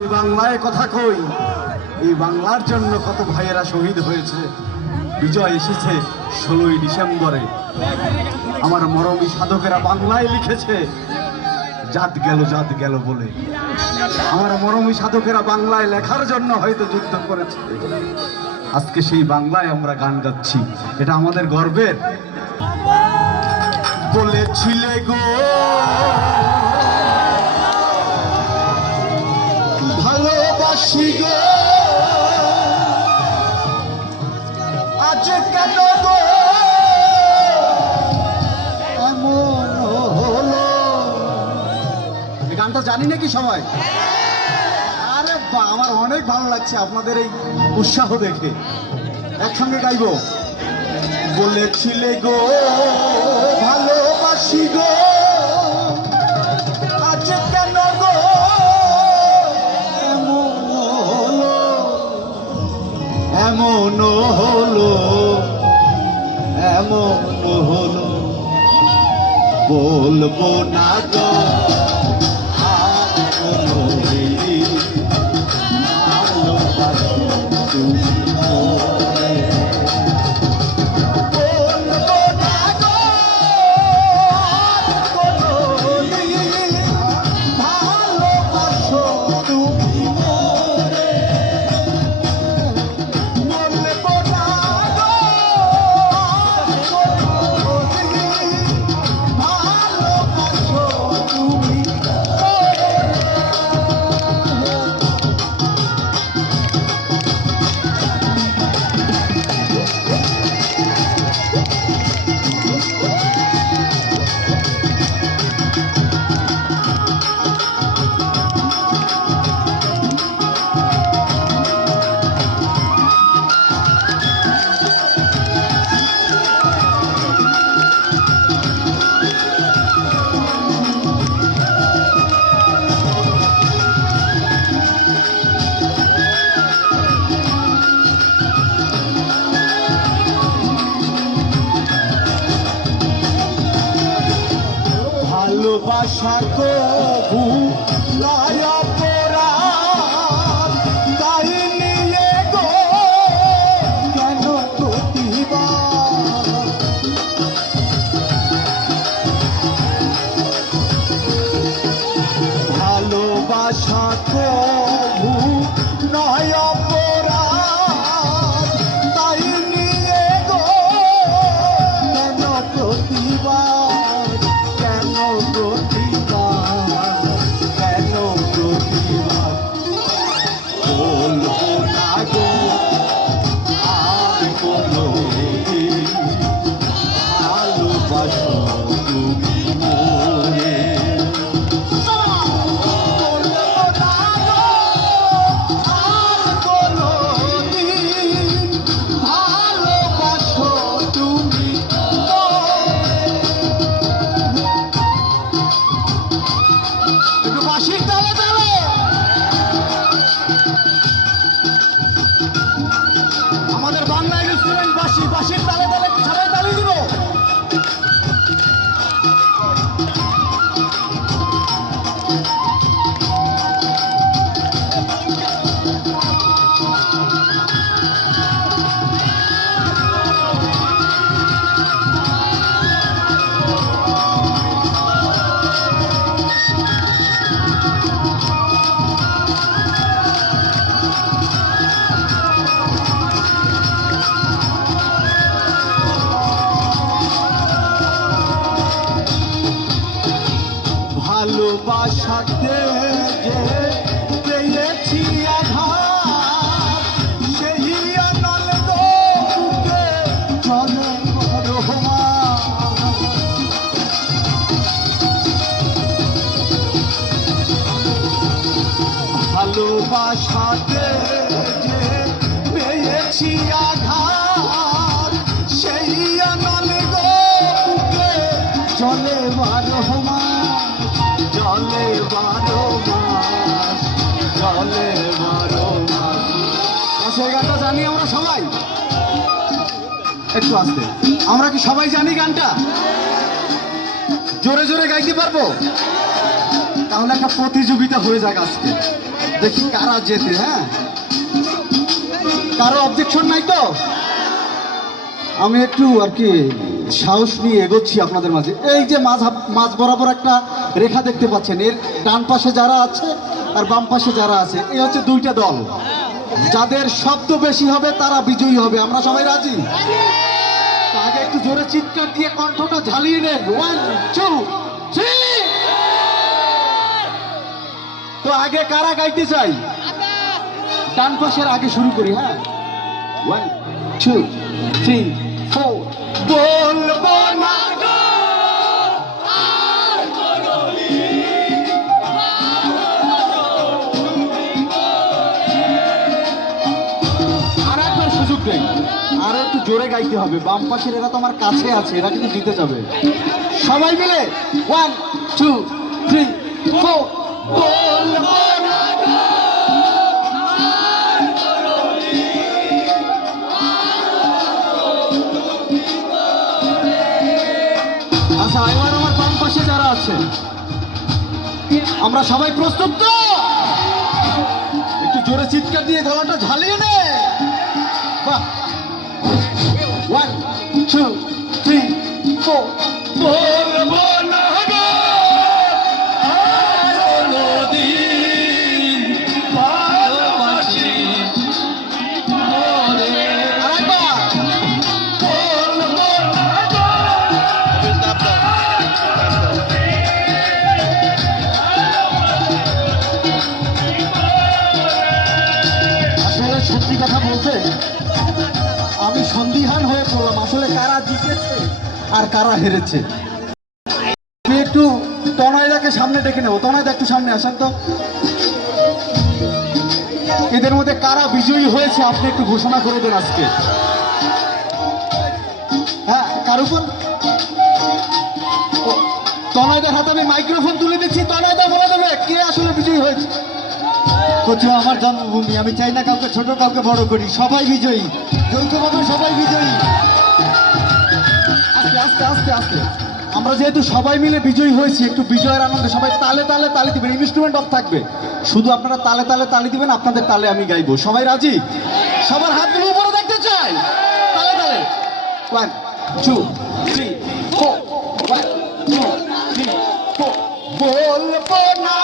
বাংলায় কথা কই, এই বাংলার জন্য কত ভাইয়েরা শহীদ হয়েছে। বিজয় এসেছে 16ই ডিসেম্বরে। আমার মরমী সাধকেরা বাংলায় লিখেছে জাত গেল বলে। আমার মরমী সাধকেরা বাংলায় লেখার জন্য হয়তো যুদ্ধ করেছে। আজকে সেই বাংলায় আমরা গান গাচ্ছি, এটা আমাদের গর্বের। বলেছিলে গো ভালোবাসি গো, আজ কেন গো এমন হলো। এই গানটা জানি নাকি সবাই? আরে বা, আমার অনেক ভালো লাগছে আপনাদের এই উৎসাহ দেখে। একসঙ্গে গাইবো। বলেছিলে গো ভালোবাসি গো, আজ কেন গো এমন হলো, এমন হলো। বলবো না গো আর কোনোদিন ভালোবাসি তুমি। ভালোবাসা কবু নয় অপরাধ, তাই নিয়ে গো কেন প্রতিবাদ। ভালোবাসা কবু নয় অপরাধ, তাই নিয়ে গো কেন প্রতিবাদ। বলবো না গো আর কোনোদিন ভালোবাসো তুমি মোরে। বলবো না গো আর কোনোদিন ভালোবাসো তুমি মোরে। একটু বাঁশির তালে তালে। আমাদের বাংলা ইনস্ট্রুমেন্ট বাঁশি, বাঁশির তালে তালে সবাই তালি দিব। ভালোবাসাতে যে পেয়েছি আঘাত, সেই আনন্দ বুকে চলে রহমান। ভালোবাসাতে যে পেয়েছি আঘাত, সেই আনন্দ বুকে চলে রহমান। চলে 12 মাস, চলে 12 মাস। সেই গানটা জানি আমরা সবাই? একটু আস্তে। আমরা কি সবাই জানি গানটা? জোরে জোরে গাইতে পারবো? তাহলে একটা প্রতিযোগিতা হয়ে যাক আজকে। দেখি কারা জেতে। হ্যাঁ, কারো অবজেকশন নাই তো? আমি একটু আর কি সাহস নিয়ে এগোচ্ছি আপনাদের মাঝে। এই যে মাঝ বরাবর একটা রেখা দেখতে পাচ্ছেন, এর ডান পাশে যারা আছে আর বাম পাশে যারা আছে, এই হচ্ছে দুইটা দল। যাদের শব্দ বেশি হবে তারা বিজয়ী হবে। আমরা সবাই রাজি? আগে একটু জোরে চিৎকার দিয়ে কণ্ঠটা ঝালিয়ে নেন। 1 2 3। তো আগে কারা গাইতে চাই? ডান পাশের আগে শুরু করি। হ্যাঁ, 1 2 3 4। বলবো না গো আর কোনদিন, আর একবার সুযোগ দেই। আর একটু জোরে গাইতে হবে। বাম পাশের এরা তো আমার কাছে আছে, এরা কিন্তু জিতে যাবে। সবাই মিলে 1 2 3 4। বলবো না গো আর কোনদিন। আচ্ছা, এবার আমার বাম পাশে যারা আছে, আমরা সবাই প্রস্তুত তো? একটু জোরে চিৎকার দিয়ে গলাটা ঝালিয়ে নে। বাহ, 1 2 3 4। বলবো না গো আর কোনদিন ভালোবাসি মরে। আরেকবার। বলবো না গো। আসলে সত্যি কথা বলতে আমি সন্দিহান হয়ে পড়লাম, আসলে কারা জিতেছে আর কারা হেরেছে। আমি একটু তনয়দাকে সামনে ডেকে নেবো। তনয়দা একটু সামনে আসেন তো। এদের মধ্যে কারা বিজয়ী হয়েছে আপনি একটু ঘোষণা করে দেন আজকে। হ্যাঁ, কার উপর? তনয়দার হাতে আমি মাইক্রোফোন তুলে দিচ্ছি। তনয়দা বলে দেবে কে আসলে বিজয়ী হয়েছে। কোচু আমার জন্মভূমি, আমি চাই না কাউকে ছোট কাউকে বড় করি, সবাই বিজয়ী, যৌথভাবে সবাই বিজয়ী। আস্তে আস্তে আস্তে আস্তে। আমরা যেহেতু সবাই মিলে বিজয়ী হয়েছি, একটু বিজয়ের আনন্দে সবাই তালে তালে তালি দিবেন। ইনস্ট্রুমেন্ট অফ থাকবে, শুধু আপনারা তালে তালে তালি দিবেন। আপনাদের তালে আমি গাইবো। সবাই রাজি? সবার হাতগুলো উপরে দেখতে চাই। তালে তালে 1 2 3 4। 1 2 3 4। বলবো না